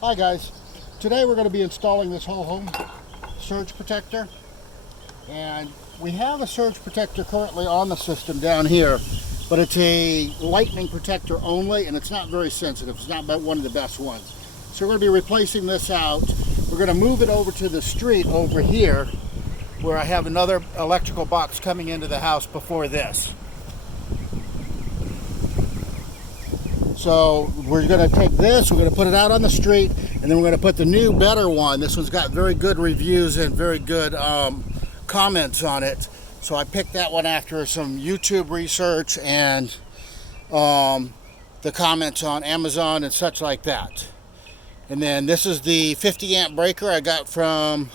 Hi guys, today we're going to be installing this whole home surge protector, and we have a surge protector currently on the system down here, but it's a lightning protector only and it's not very sensitive. It's not one of the best ones. So we're going to be replacing this out. We're going to move it over to the street over here where I have another electrical box coming into the house before this. So we're going to take this, we're going to put it out on the street, and then we're going to put the new, better one. This one's got very good reviews and very good comments on it. So I picked that one after some YouTube research and the comments on Amazon and such like that. And then this is the 50 amp breaker I got from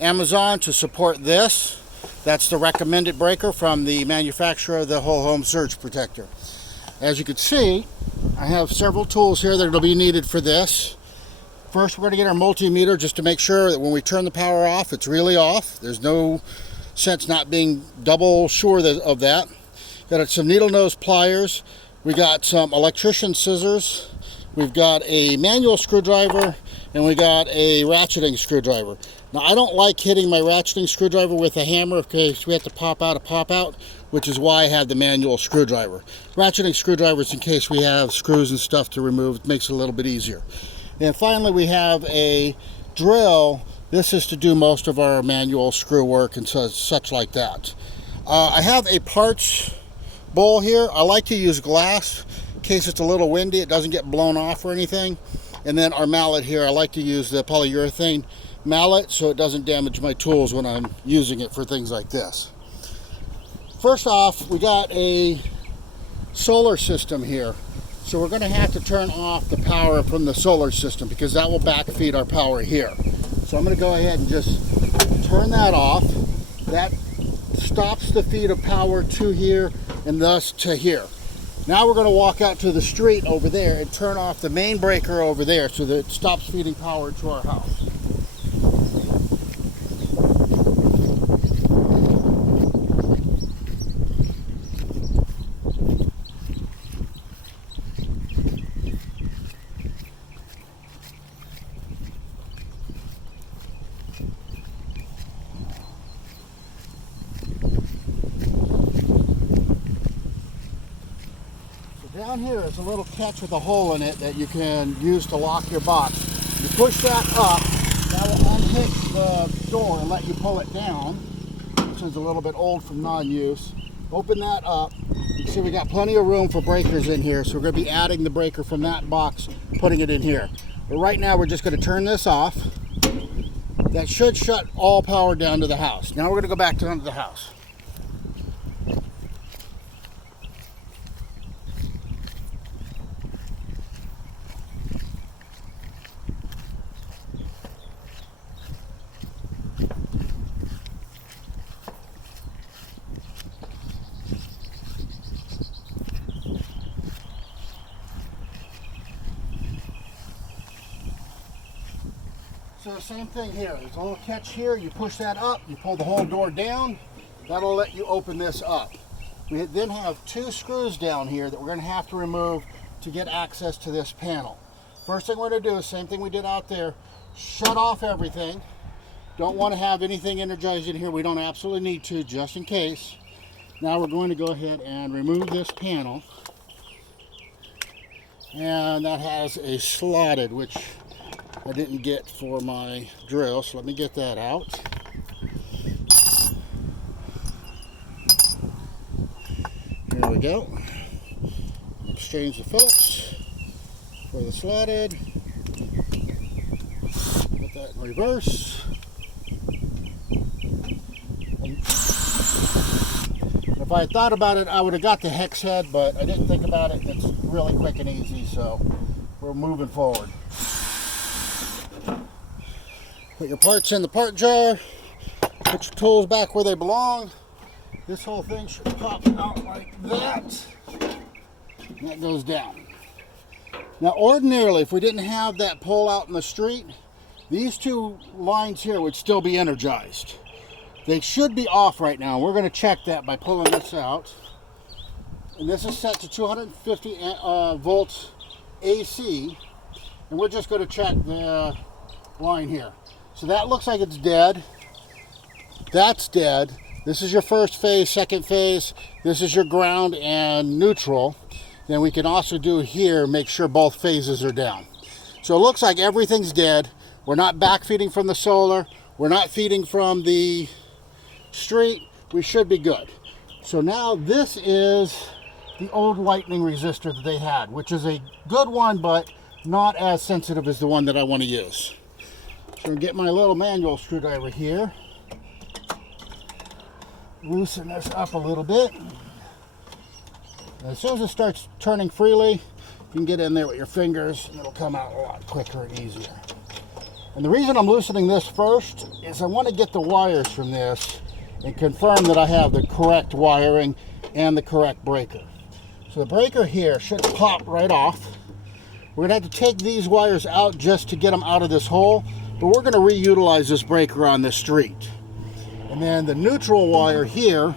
Amazon to support this. That's the recommended breaker from the manufacturer of the whole home surge protector. As you can see, I have several tools here that will be needed for this. First, we're going to get our multimeter just to make sure that when we turn the power off, it's really off. There's no sense not being double sure of that. Got some needle nose pliers. We got some electrician scissors. We've got a manual screwdriver, and we got a ratcheting screwdriver. Now, I don't like hitting my ratcheting screwdriver with a hammer in case we have to pop out, which is why I have the manual screwdriver. Ratcheting screwdrivers in case we have screws and stuff to remove. It makes it a little bit easier. And finally, we have a drill. This is to do most of our manual screw work and such like that. I have a parts bowl here. I like to use glass in case it's a little windy. It doesn't get blown off or anything. And then our mallet here, I like to use the polyurethane mallet so it doesn't damage my tools when I'm using it for things like this. First off, we got a solar system here. So we're going to have to turn off the power from the solar system because that will backfeed our power here. So I'm going to go ahead and just turn that off. That stops the feed of power to here and thus to here. Now we're going to walk out to the street over there and turn off the main breaker over there so that it stops feeding power to our house. Down here is a little catch with a hole in it that you can use to lock your box. You push that up, that will unhook the door and let you pull it down. This one's a little bit old from non-use. Open that up. You can see we got plenty of room for breakers in here, so we're going to be adding the breaker from that box, putting it in here. But right now we're just going to turn this off. That should shut all power down to the house. Now we're going to go back to the house. So the same thing here, there's a little catch here, you push that up, you pull the whole door down, that'll let you open this up. We then have two screws down here that we're going to have to remove to get access to this panel. First thing we're going to do is same thing we did out there, shut off everything. Don't want to have anything energized in here, we don't absolutely need to, just in case. Now we're going to go ahead and remove this panel. And that has a slotted, which I didn't get for my drill, so let me get that out. There we go. Exchange the Phillips for the slotted. Put that in reverse. If I had thought about it, I would have got the hex head, but I didn't think about it. It's really quick and easy, so we're moving forward. Put your parts in the part jar, put your tools back where they belong. This whole thing should pop out like that. And that goes down. Now ordinarily, if we didn't have that pole out in the street, these two lines here would still be energized. They should be off right now. We're going to check that by pulling this out. And this is set to 250 volts AC. and we're just going to check the line here. So that looks like it's dead. That's dead. This is your first phase, second phase. This is your ground and neutral. Then we can also do here, make sure both phases are down. So it looks like everything's dead. We're not backfeeding from the solar. We're not feeding from the street. We should be good. So now this is the old lightning resistor that they had, which is a good one, but not as sensitive as the one that I want to use. So I'm get my little manual screwdriver here. Loosen this up a little bit. And as soon as it starts turning freely, you can get in there with your fingers and it'll come out a lot quicker and easier. And the reason I'm loosening this first is I want to get the wires from this and confirm that I have the correct wiring and the correct breaker. So the breaker here should pop right off. We're going to have to take these wires out just to get them out of this hole, but we're going to reutilize this breaker on the street. And then the neutral wire here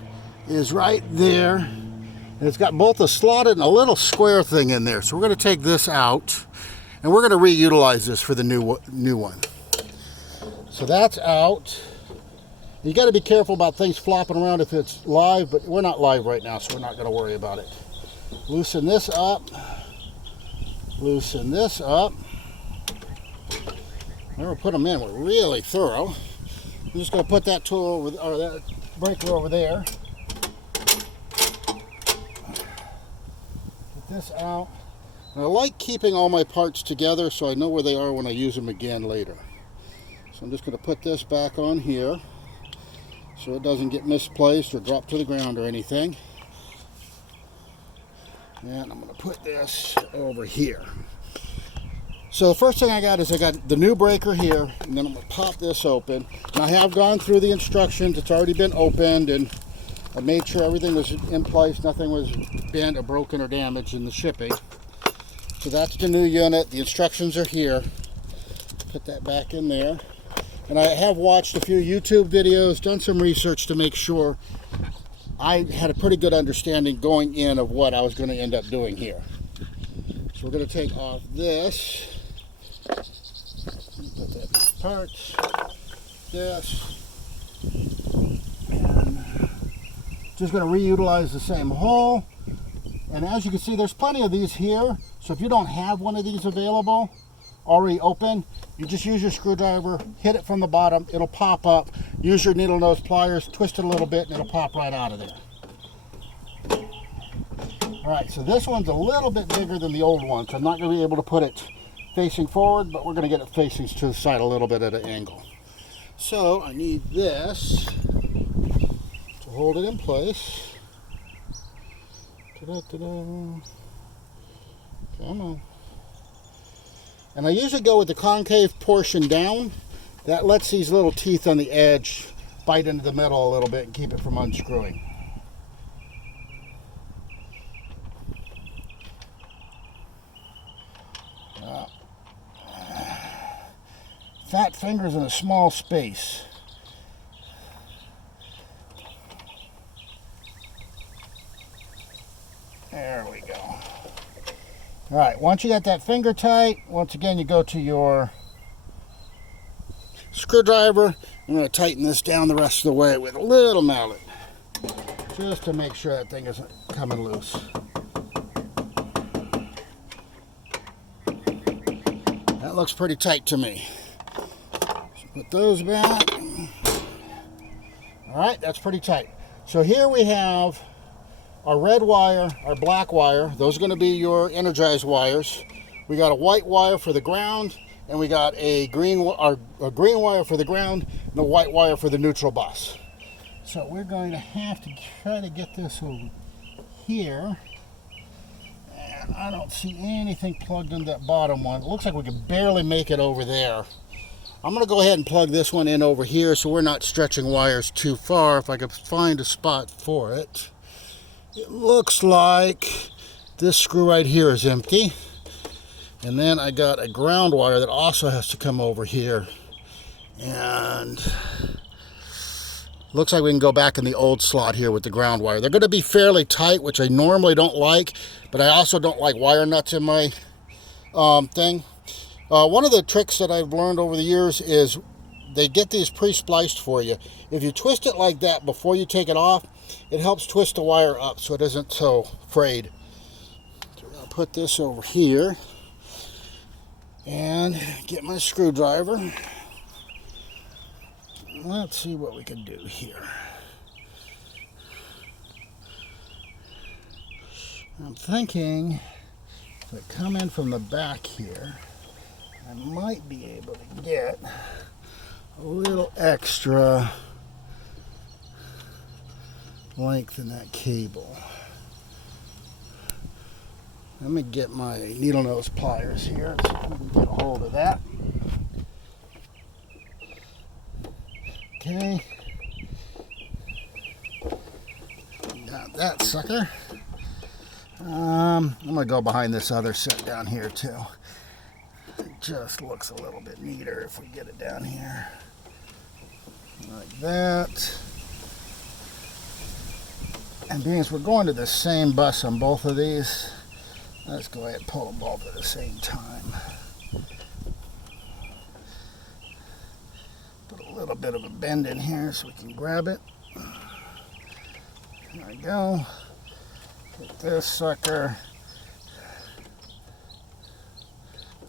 is right there, and it's got both a slotted and a little square thing in there. So we're going to take this out, and we're going to reutilize this for the new one. So that's out. You got to be careful about things flopping around if it's live, but we're not live right now, so we're not going to worry about it. Loosen this up. Loosen this up. Never put them in. We're really thorough. I'm just going to put that tool over, or that breaker over there. Get this out. And I like keeping all my parts together so I know where they are when I use them again later. So I'm just going to put this back on here so it doesn't get misplaced or drop to the ground or anything. And I'm going to put this over here. So the first thing I got is I got the new breaker here, and then I'm going to pop this open. And I have gone through the instructions. It's already been opened, and I made sure everything was in place. Nothing was bent or broken or damaged in the shipping. So that's the new unit. The instructions are here. Put that back in there. And I have watched a few YouTube videos, done some research to make sure I had a pretty good understanding going in of what I was going to end up doing here. So we're going to take off this. Put that in parts. This. And just going to reutilize the same hole. And as you can see, there's plenty of these here. So if you don't have one of these available, already open, you just use your screwdriver, hit it from the bottom, it'll pop up. Use your needle nose pliers, twist it a little bit, and it'll pop right out of there. Alright, so this one's a little bit bigger than the old one, so I'm not going to be able to put it facing forward, but we're going to get it facing to the side a little bit at an angle. So I need this to hold it in place. Ta-da-ta-da. Come on. And I usually go with the concave portion down. That lets these little teeth on the edge bite into the metal a little bit and keep it from unscrewing. Fat fingers in a small space. There we go. All right, once you got that finger tight, once again you go to your screwdriver. I'm going to tighten this down the rest of the way with a little mallet, just to make sure that thing isn't coming loose. That looks pretty tight to me. So put those back. All right, that's pretty tight. So here we have our red wire, our black wire. Those are going to be your energized wires. We got a white wire for the ground, and we got a green wire for the ground and a white wire for the neutral bus. So we're going to have to try to get this over here. And I don't see anything plugged in that bottom one. It looks like we can barely make it over there. I'm going to go ahead and plug this one in over here so we're not stretching wires too far, if I could find a spot for it. It looks like this screw right here is empty. And then I got a ground wire that also has to come over here. And looks like we can go back in the old slot here with the ground wire. They're going to be fairly tight, which I normally don't like, but I also don't like wire nuts in my thing. One of the tricks that I've learned over the years is they get these pre-spliced for you. If you twist it like that before you take it off, it helps twist the wire up so it isn't so frayed. So I'll put this over here and get my screwdriver. Let's see what we can do here. I'm thinking if I come in from the back here, I might be able to get a little extra length in that cable. Let me get my needle nose pliers here so we can get a hold of that. Okay. Got that sucker. I'm going to go behind this other set down here too. It just looks a little bit neater if we get it down here. Like that. And being as we're going to the same bus on both of these, let's go ahead and pull them both at the same time. Put a little bit of a bend in here so we can grab it. There we go. Get this sucker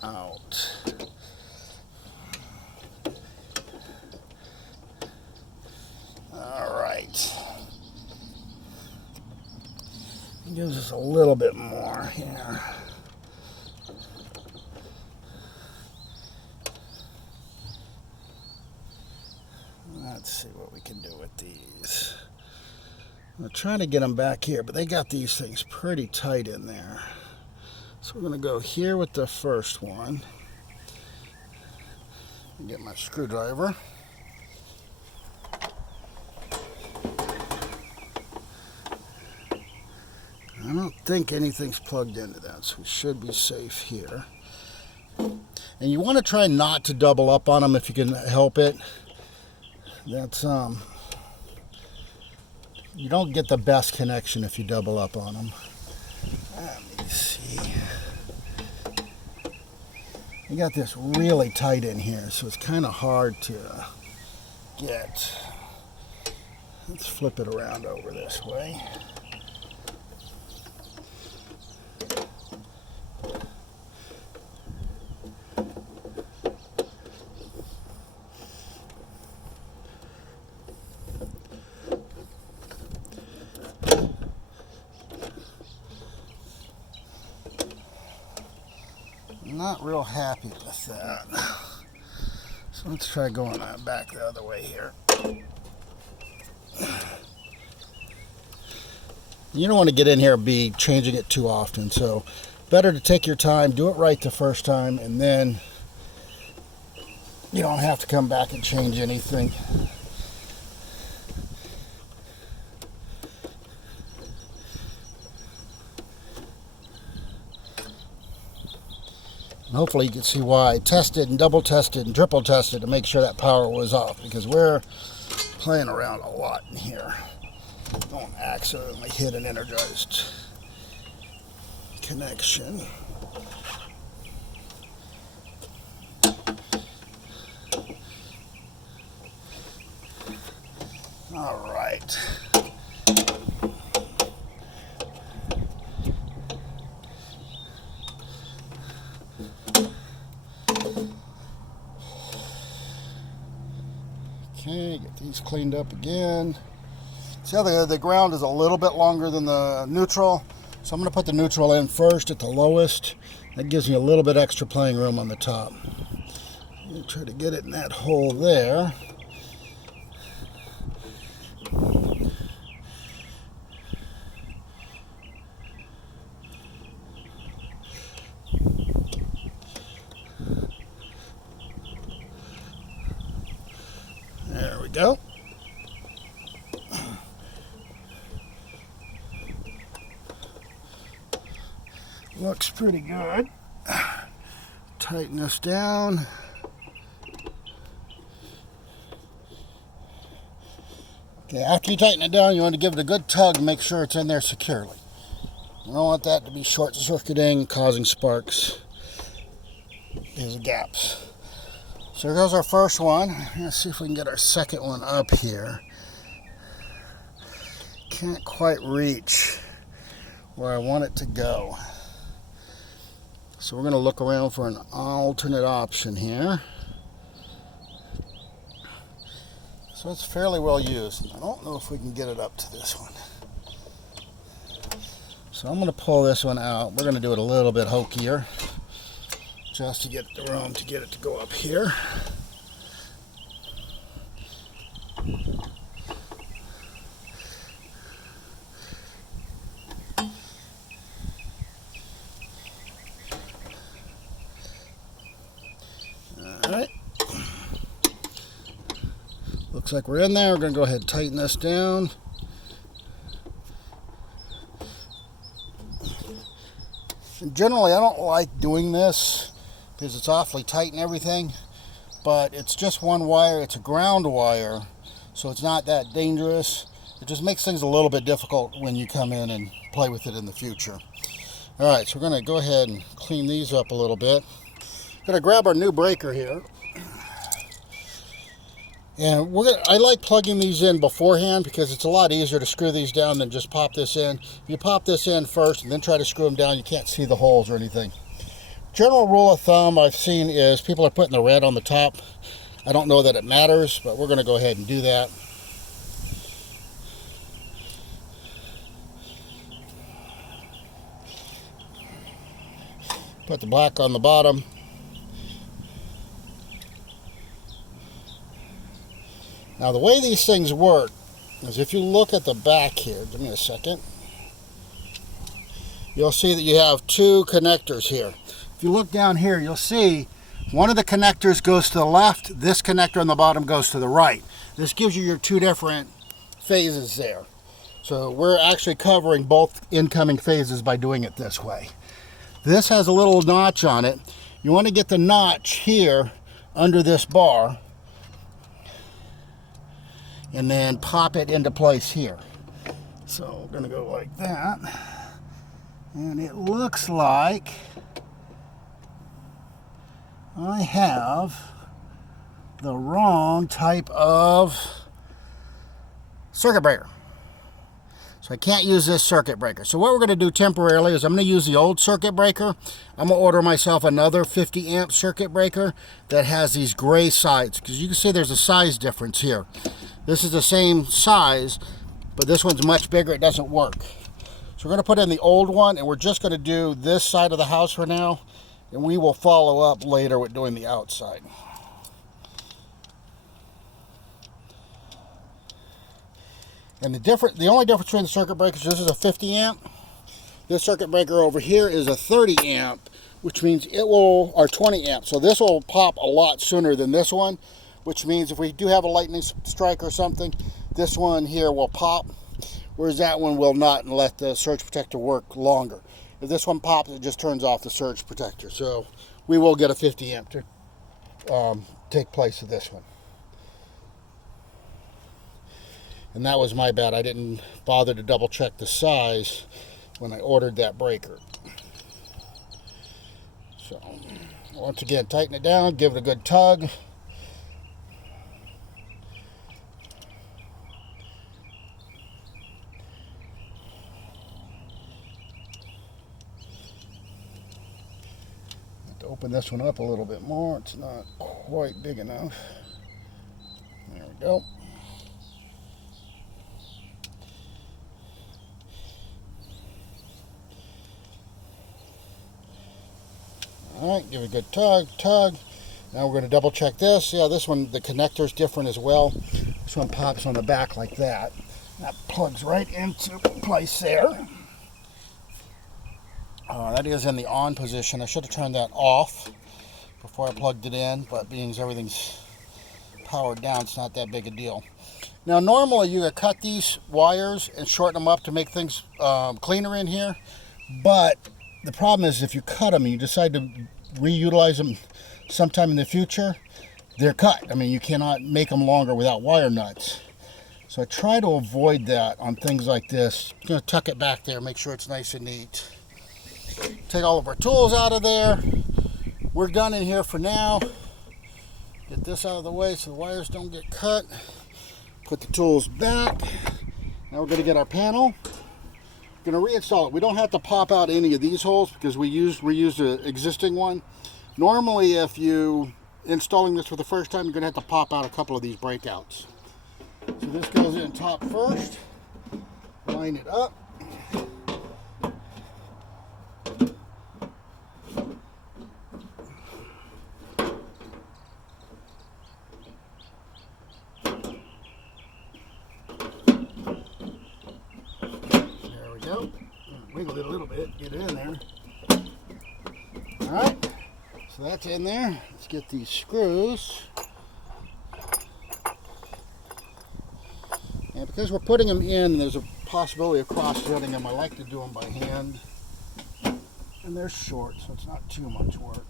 out. All right. Gives us a little bit more here. Let's see what we can do with these. I'm trying to get them back here, but they got these things pretty tight in there. So we're going to go here with the first one. Get my screwdriver. I don't think anything's plugged into that, so we should be safe here. And you want to try not to double up on them if you can help it. That's you don't get the best connection if you double up on them. Let me see. You got this really tight in here, so it's kind of hard to get. Let's flip it around over this way. Not real happy with that. So let's try going back the other way here. You don't want to get in here and be changing it too often, so better to take your time, do it right the first time, and then you don't have to come back and change anything. And hopefully you can see why I tested and double tested and triple tested to make sure that power was off, because we're playing around a lot in here. Don't accidentally hit an energized connection. All right. Okay, get these cleaned up again. See how the ground is a little bit longer than the neutral? So I'm going to put the neutral in first at the lowest. That gives me a little bit extra playing room on the top. I'm going to try to get it in that hole there. There we go. Looks pretty good. Tighten this down. Okay, after you tighten it down, you want to give it a good tug and make sure it's in there securely. You don't want that to be short-circuiting, causing sparks. these gaps. So here goes our first one. Let's see if we can get our second one up here. Can't quite reach where I want it to go. So we're going to look around for an alternate option here. So it's fairly well used. I don't know if we can get it up to this one. So I'm going to pull this one out. We're going to do it a little bit hokier, just to get the room to get it to go up here. Alright. Looks like we're in there. We're going to go ahead and tighten this down. And generally, I don't like doing this because it's awfully tight and everything, but it's just one wire. It's a ground wire, so it's not that dangerous. It just makes things a little bit difficult when you come in and play with it in the future. Alright, so we're going to go ahead and clean these up a little bit. I'm going to grab our new breaker here. And I like plugging these in beforehand because it's a lot easier to screw these down than just pop this in. If you pop this in first and then try to screw them down, you can't see the holes or anything. General rule of thumb I've seen is people are putting the red on the top. I don't know that it matters, but we're going to go ahead and do that. Put the black on the bottom. Now the way these things work is if you look at the back here, give me a second, you'll see that you have two connectors here. If you look down here, you'll see one of the connectors goes to the left, this connector on the bottom goes to the right. This gives you your two different phases there. So we're actually covering both incoming phases by doing it this way. This has a little notch on it. You want to get the notch here under this bar and then pop it into place here. So we're going to go like that. And it looks like I have the wrong type of circuit breaker. So I can't use this circuit breaker. So what we're going to do temporarily is I'm going to use the old circuit breaker. I'm going to order myself another 50 amp circuit breaker that has these gray sides, because you can see there's a size difference here. This is the same size, but this one's much bigger. It doesn't work. So we're going to put in the old one, and we're just going to do this side of the house for now, and we will follow up later with doing the outside. And the only difference between the circuit breakers, this is a 50 amp. This circuit breaker over here is a 30 amp, which means it will, or 20 amp. So this will pop a lot sooner than this one, which means if we do have a lightning strike or something, this one here will pop, whereas that one will not, and let the surge protector work longer. If this one pops, it just turns off the surge protector. So we will get a 50 amp to take place of this one. And that was my bad. I didn't bother to double check the size when I ordered that breaker. So once again, tighten it down, give it a good tug. Have to open this one up a little bit more. It's not quite big enough. There we go. Alright, give it a good tug. Now we're going to double check this. Yeah, this one, the connector is different as well. This one pops on the back like that. That plugs right into place there. That is in the on position. I should have turned that off before I plugged it in, but being everything's powered down, it's not that big a deal. Now normally you could cut these wires and shorten them up to make things cleaner in here, but the problem is if you cut them and you decide to reutilize them sometime in the future, they're cut. I mean, you cannot make them longer without wire nuts. So I try to avoid that on things like this. I'm going to tuck it back there, make sure it's nice and neat. Take all of our tools out of there. we're done in here for now. Get this out of the way so the wires don't get cut. Put the tools back. Now we're going to get our panel. We're going to reinstall it. We don't have to pop out any of these holes because we reused an existing one. Normally, if you installing this for the first time, you're going to have to pop out a couple of these breakouts. So this goes in top first. Line it up. Wiggle it a little bit, get it in there. Alright, so that's in there. Let's get these screws. And because we're putting them in, there's a possibility of cross-threading them. I like to do them by hand. And they're short, so it's not too much work.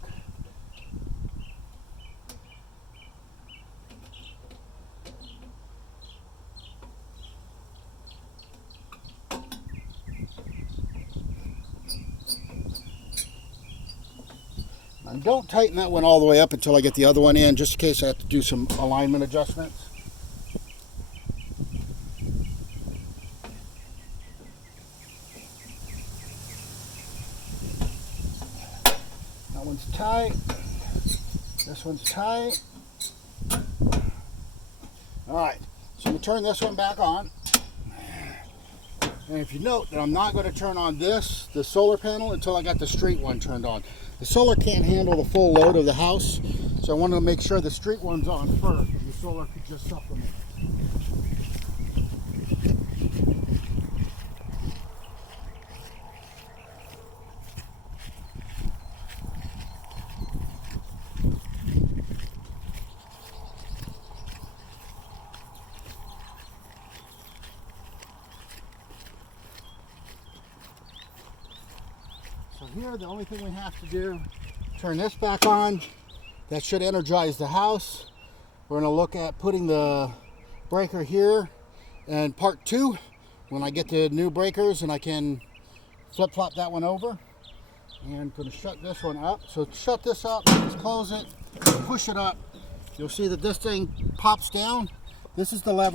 And don't tighten that one all the way up until I get the other one in, just in case I have to do some alignment adjustments. That one's tight. This one's tight. Alright, so I'm going to turn this one back on. And if you note that I'm not going to turn on the solar panel, until I got the street one turned on. The solar can't handle the full load of the house, so I wanted to make sure the street one's on first. The solar could just supplement. So here, the only thing we have to do, turn this back on. That should energize the house. We're going to look at putting the breaker here and part 2 when I get the new breakers, and I can flip-flop that one over. And I'm going to shut this one up. So shut this up, just close it, push it up. You'll see that this thing pops down. This is the lever